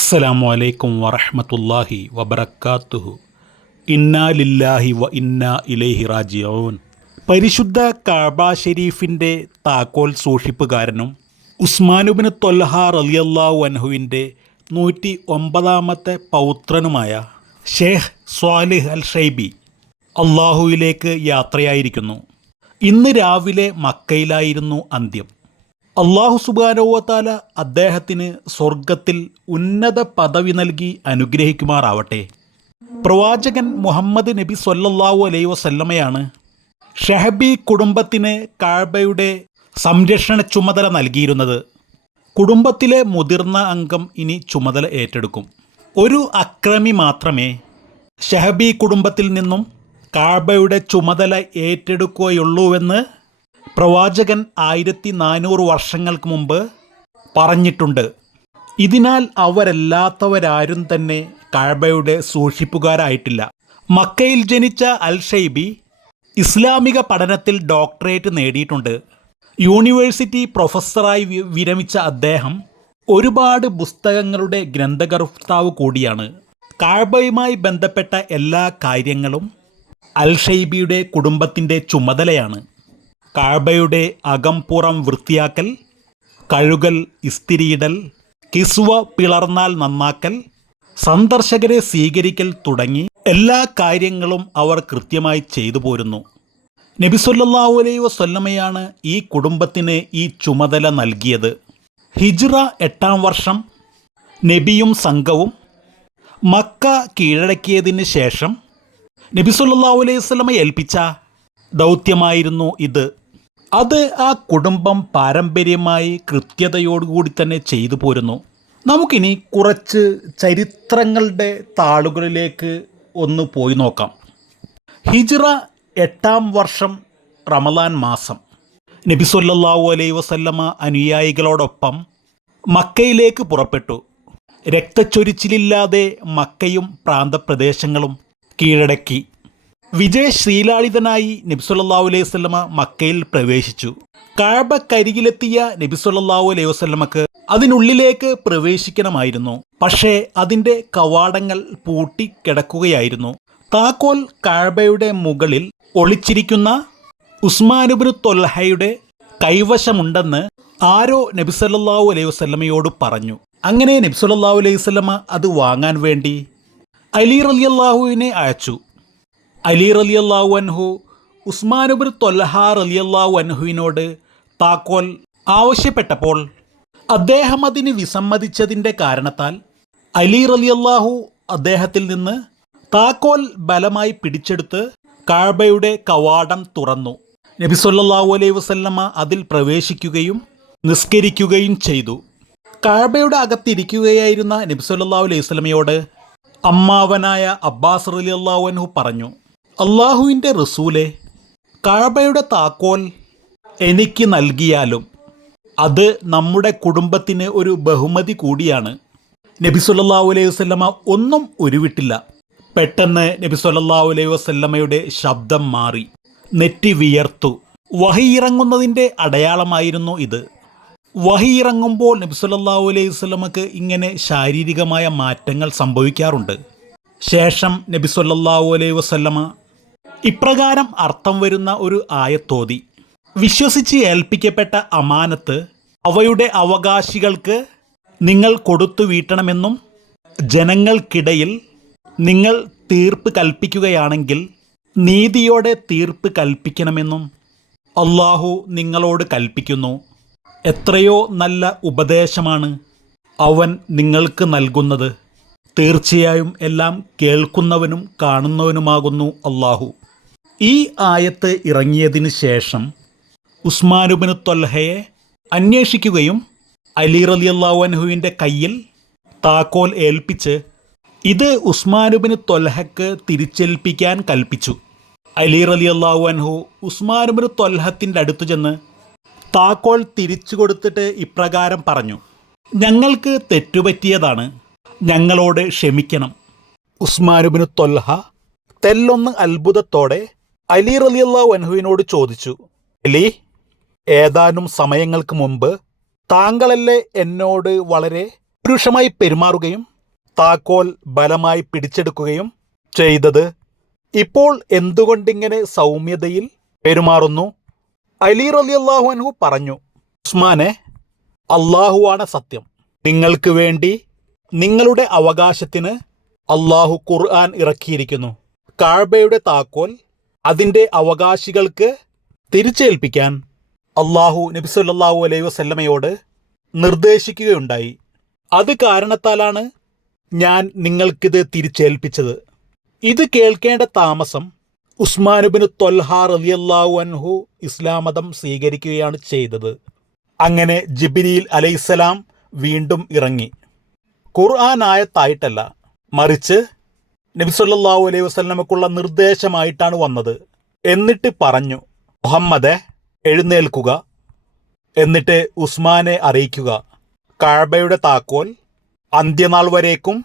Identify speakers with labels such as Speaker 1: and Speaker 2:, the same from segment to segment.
Speaker 1: അസ്സലാമു അലൈക്കും വറഹമത്തല്ലാഹി വബർക്കാത്തുഹു ഇന്നാ ലില്ലാഹി വ ഇന്നാ ഇലൈഹി റാജിയോൻ പരിശുദ്ധ കാബ ഷെരീഫിന്റെ താക്കോൽ സൂക്ഷിപ്പുകാരനും ഉസ്മാനുബിന് തൊൽഹ റലിയല്ലാഹു അൻഹുവിന്റെ നൂറ്റി ഒമ്പതാമത്തെ പൗത്രനുമായ ഷേഖ് സ്വാലിഹ് അൽ ഷൈബി അള്ളാഹുവിലേക്ക് യാത്രയായിരിക്കുന്നു. ഇന്ന് രാവിലെ മക്കയിലായിരുന്നു അന്ത്യം. അള്ളാഹു സുബാനോവത്താല അദ്ദേഹത്തിന് സ്വർഗത്തിൽ ഉന്നത പദവി നൽകി അനുഗ്രഹിക്കുമാറാവട്ടെ. പ്രവാചകൻ മുഹമ്മദ് നബി സൊല്ലാഹു അലൈ വസല്ലമയാണ് ഷെഹബി കുടുംബത്തിന് കാഴ്ബയുടെ സംരക്ഷണ ചുമതല നൽകിയിരുന്നത്. കുടുംബത്തിലെ മുതിർന്ന അംഗം ഇനി ചുമതല ഏറ്റെടുക്കും. ഒരു അക്രമി മാത്രമേ ഷെഹബി കുടുംബത്തിൽ നിന്നും കാബയുടെ ചുമതല ഏറ്റെടുക്കുകയുള്ളൂവെന്ന് പ്രവാചകൻ ആയിരത്തി നാനൂറ് വർഷങ്ങൾക്ക് മുമ്പ് പറഞ്ഞിട്ടുണ്ട് ഇതിനാൽ അവരല്ലാത്തവരാരും തന്നെ കഴബയുടെ സൂക്ഷിപ്പുകാരായിട്ടില്ല. മക്കയിൽ ജനിച്ച അൽ ഷൈബി ഇസ്ലാമിക പഠനത്തിൽ ഡോക്ടറേറ്റ് നേടിയിട്ടുണ്ട്. യൂണിവേഴ്സിറ്റി പ്രൊഫസറായി വിരമിച്ച അദ്ദേഹം ഒരുപാട് പുസ്തകങ്ങളുടെ ഗ്രന്ഥകർത്താവ് കൂടിയാണ്. കാഴ്ബയുമായി ബന്ധപ്പെട്ട എല്ലാ കാര്യങ്ങളും അൽ ഷൈബിയുടെ കുടുംബത്തിന്റെ ചുമതലയാണ്. കാബയുടെ അകംപുറം വൃത്തിയാക്കൽ കഴുകൽ ഇസ്തിരിയിടൽ കിസ്വ പിളർന്നാൽ നന്നാക്കൽ സന്ദർശകരെ സ്വീകരിക്കൽ തുടങ്ങി എല്ലാ കാര്യങ്ങളും അവർ കൃത്യമായി ചെയ്തു പോരുന്നു. നബിസൊല്ലാഹു അലൈ വസ്ല്ലമയാണ് ഈ കുടുംബത്തിന് ഈ ചുമതല നൽകിയത്. ഹിജ്റ എട്ടാം വർഷം നബിയും സംഘവും മക്ക കീഴടക്കിയതിന് ശേഷം നബി സല്ലല്ലാഹു അലൈഹി സ്വലമ ഏൽപ്പിച്ച ദൗത്യമായിരുന്നു ഇത്. അത് ആ കുടുംബം പാരമ്പര്യമായി കൃത്യതയോടുകൂടി തന്നെ ചെയ്തു പോരുന്നു. നമുക്കിനി കുറച്ച് ചരിത്രങ്ങളുടെ താളുകളിലേക്ക് ഒന്ന് പോയി നോക്കാം. ഹിജ്റ എട്ടാം വർഷം റമലാൻ മാസം. നബി സല്ലല്ലാഹു അലൈഹി വസല്ലമ അനുയായികളോടൊപ്പം മക്കയിലേക്ക് പുറപ്പെട്ടു. രക്തച്ചൊരിച്ചിലില്ലാതെ മക്കയും പ്രാന്തപ്രദേശങ്ങളും കീഴടക്കി. വിജയ ശ്രീലാളിതനായി നബിസുല്ലാഹു അലൈഹി വസല്ലമ മക്കയിൽ പ്രവേശിച്ചു. കാബ കരികിലെത്തിയ നബിസുല്ലാഹു അലൈഹി വസല്ലമക്ക് അതിനുള്ളിലേക്ക് പ്രവേശിക്കണമായിരുന്നു. പക്ഷേ അതിന്റെ കവാടങ്ങൾ പൂട്ടിക്കിടക്കുകയായിരുന്നു താക്കോൽ കഴബയുടെ മുകളിൽ ഒളിച്ചിരിക്കുന്ന ഉസ്മാനുബിന് തൊൽഹയുടെ കൈവശമുണ്ടെന്ന് ആരോ നബി സല്ലല്ലാഹു അലൈഹി വസല്ലമയോട് പറഞ്ഞു. അങ്ങനെ നബി സല്ലല്ലാഹു അലൈഹി വസല്ലമ അത് വാങ്ങാൻ വേണ്ടി അലി റലിയല്ലാഹുവിനെ അയച്ചു. അലി റളിയല്ലാഹു അൻഹു ഉസ്മാനുബിൻ തൊല്ലഹ റളിയല്ലാഹു അൻഹുവിനോട് താക്കോൽ ആവശ്യപ്പെട്ടപ്പോൾ അദ്ദേഹം അതിന് വിസമ്മതിച്ചതിന്റെ കാരണത്താൽ അലി റലിയല്ലാഹു അദ്ദേഹത്തിൽ നിന്ന് താക്കോൽ ബലമായി പിടിച്ചെടുത്ത് കാഴ്ബയുടെ കവാടം തുറന്നു. നബി സല്ലല്ലാഹു അലൈഹി വസല്ലമ അതിൽ പ്രവേശിക്കുകയും നിസ്കരിക്കുകയും ചെയ്തു. കാഴ്ബയുടെ അകത്തിരിക്കുകയായിരുന്ന നബി അലൈഹി വസല്ലമയോട് അമ്മാവനായ അബ്ബാസ് റളിയല്ലാഹു അൻഹു പറഞ്ഞു അള്ളാഹുവിന്റെ റസൂലെ കാബയുടെ താക്കോൽ എനിക്ക് നൽകിയാലും അത് നമ്മുടെ കുടുംബത്തിന് ഒരു ബഹുമതി കൂടിയാണ്. നബി സല്ലല്ലാഹു അലൈഹി വസല്ലമ ഒന്നും ഉരുവിട്ടില്ല. പെട്ടെന്ന് നബി സല്ലല്ലാഹു അലൈഹി വസല്ലമയുടെ ശബ്ദം മാറി. നെറ്റി വിയർത്തു. വഹി ഇറങ്ങുന്നതിന്റെ അടയാളമായിരുന്നു ഇത്. വഹി ഇറങ്ങുമ്പോൾ നബി സല്ലല്ലാഹു അലൈഹി വസ്ലമക്ക് ഇങ്ങനെ ശാരീരികമായ മാറ്റങ്ങൾ സംഭവിക്കാറുണ്ട്. ശേഷം നബി സല്ലല്ലാഹു അലൈഹി വസല്ലമ ഇപ്രകാരം അർത്ഥം വരുന്ന ഒരു ആയത്തോതി. വിശ്വസിച്ച് ഏൽപ്പിക്കപ്പെട്ട അമാനത്ത് അവയുടെ അവകാശികൾക്ക് നിങ്ങൾ കൊടുത്തു വീട്ടണമെന്നും ജനങ്ങൾക്കിടയിൽ നിങ്ങൾ തീർപ്പ് കൽപ്പിക്കുകയാണെങ്കിൽ നീതിയോടെ തീർപ്പ് കൽപ്പിക്കണമെന്നും അള്ളാഹു നിങ്ങളോട് കൽപ്പിക്കുന്നു. എത്രയോ നല്ല ഉപദേശമാണ് അവൻ നിങ്ങൾക്ക് നൽകുന്നത്. തീർച്ചയായും എല്ലാം കേൾക്കുന്നവനും കാണുന്നവനുമാകുന്നു അള്ളാഹു. ഈ ആയത്ത് ഇറങ്ങിയതിന് ശേഷം ഉസ്മാനുബിന് തൊൽഹയെ അന്വേഷിക്കുകയും അലി റലി അള്ളാഹുഅൻഹുവിന്റെ കയ്യിൽ താക്കോൽ ഏൽപ്പിച്ച് ഇത് ഉസ്മാനുബിന് തൊൽഹക്ക് തിരിച്ചേൽപ്പിക്കാൻ കൽപ്പിച്ചു. അലി റലിയല്ലാഹു അൻഹു ഉസ്മാനുബിന് തൊൽഹത്തിന്റെ അടുത്ത് ചെന്ന് താക്കോൽ തിരിച്ചു കൊടുത്തിട്ട് ഇപ്രകാരം പറഞ്ഞു ഞങ്ങൾക്ക് തെറ്റുപറ്റിയതാണ്. ഞങ്ങളോട് ക്ഷമിക്കണം. ഉസ്മാനുബിന് തൊൽഹ തെല്ലൊന്ന് അത്ഭുതത്തോടെ അലി റലിയല്ലാ അൻഹുവിനോട് ചോദിച്ചു അലി ഏതാനും സമയങ്ങൾക്ക് മുമ്പ് താങ്കളല്ലേ എന്നോട് വളരെ പുരുഷമായി പെരുമാറുകയും താക്കോൽ ബലമായി പിടിച്ചെടുക്കുകയും ചെയ്തത്? ഇപ്പോൾ എന്തുകൊണ്ടിങ്ങനെ സൗമ്യതയിൽ പെരുമാറുന്നു? അലി റലിയല്ലാഹു അൻഹു പറഞ്ഞു ഉസ്മാനെ അള്ളാഹുവാണ് സത്യം. നിങ്ങൾക്ക് വേണ്ടി നിങ്ങളുടെ അവകാശത്തിന് അള്ളാഹു ഖുർആൻ ഇറക്കിയിരിക്കുന്നു. കാഴ്ബയുടെ താക്കോൽ അതിന്റെ അവകാശികൾക്ക് തിരിച്ചേൽപ്പിക്കാൻ അള്ളാഹു നബിസല്ലാഹു അലൈഹി വസല്ലമയോട് നിർദ്ദേശിക്കുകയുണ്ടായി. അത് കാരണത്താലാണ് ഞാൻ നിങ്ങൾക്കിത് തിരിച്ചേൽപ്പിച്ചത്. ഇത് കേൾക്കേണ്ട താമസം ഉസ്മാനുബിന് തൊൽഹാർ റലിയല്ലാഹു അൻഹു ഇസ്ലാം മതം സ്വീകരിക്കുകയാണ് ചെയ്തത്. അങ്ങനെ ജിബിരിയിൽ അലൈഹിസ്സലാം വീണ്ടും ഇറങ്ങി. ഖുർആൻ ആയത്തായിട്ടല്ല മറിച്ച് നബിസല്ലാഹു അലൈഹി വസ്ലമക്കുള്ള നിർദ്ദേശമായിട്ടാണ് വന്നത്. എന്നിട്ട് പറഞ്ഞു മുഹമ്മദെ എഴുന്നേൽക്കുക. എന്നിട്ട് ഉസ്മാനെ അറിയിക്കുക. കാഴ്ബയുടെ താക്കോൽ അന്ത്യനാൾ വരേക്കും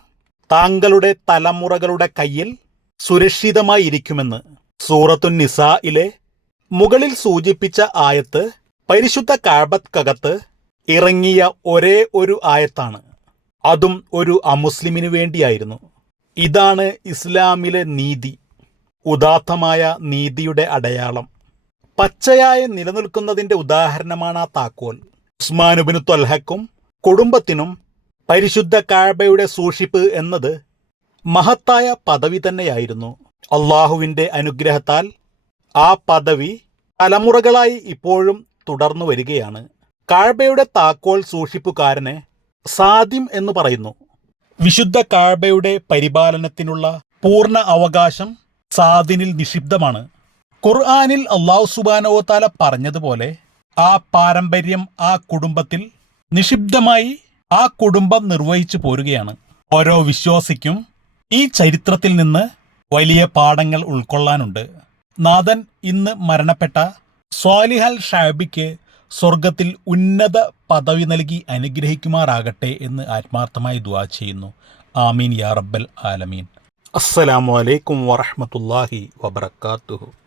Speaker 1: താങ്കളുടെ തലമുറകളുടെ കയ്യിൽ സുരക്ഷിതമായിരിക്കുമെന്ന്. സൂറത്തു നിസായിലെ മുകളിൽ സൂചിപ്പിച്ച ആയത്ത് പരിശുദ്ധ കാഴ്ബത്കകത്ത് ഇറങ്ങിയ ഒരേ ഒരു ആയത്താണ്. അതും ഒരു അമുസ്ലിമിനു വേണ്ടിയായിരുന്നു. ഇതാണ് ഇസ്ലാമിലെ നീതി ഉദാത്തമായ നീതിയുടെ അടയാളം. പച്ചയായ നിലനിൽക്കുന്നതിന്റെ ഉദാഹരണമാണ് ആ താക്കോൽ. ഉസ്മാനുബിന് ത്വൽഹക്കും കുടുംബത്തിനും പരിശുദ്ധ കാഴ്ബയുടെ സൂക്ഷിപ്പ് എന്നത് മഹത്തായ പദവി തന്നെയായിരുന്നു. അള്ളാഹുവിന്റെ അനുഗ്രഹത്താൽ ആ പദവി തലമുറകളായി ഇപ്പോഴും തുടർന്നു വരികയാണ്. കാഴ്ബയുടെ താക്കോൽ സൂക്ഷിപ്പുകാരനെ സാദിം എന്ന് പറയുന്നു. വിശുദ്ധ കാഴ്ബയുടെ പരിപാലനത്തിനുള്ള പൂർണ അവകാശം സാദിനിൽ നിഷിബ്ധമാണ് ഖുർആാനിൽ അള്ളാഹു സുബാനോത്താല പറഞ്ഞതുപോലെ ആ പാരമ്പര്യം ആ കുടുംബത്തിൽ നിഷിബ്ധമായി ആ കുടുംബം നിർവഹിച്ചു പോരുകയാണ്. ഓരോ വിശ്വാസിക്കും ഈ ചരിത്രത്തിൽ നിന്ന് വലിയ പാഠങ്ങൾ ഉൾക്കൊള്ളാനുണ്ട്. നാഥൻ ഇന്ന് മരണപ്പെട്ട സ്വാലിഹൽ ഷാബിക്ക് സ്വർഗത്തിൽ ഉന്നത പദവി നൽകി അനുഗ്രഹിക്കുമാറാകട്ടെ എന്ന് ആത്മാർത്ഥമായി ദുവാ ചെയ്യുന്നു. ആമീൻ യാ റബ്ബൽ ആലമീൻ. അസ്സലാമു അലൈക്കും വറഹ്മത്തുള്ളാഹി വബറകാതുഹു.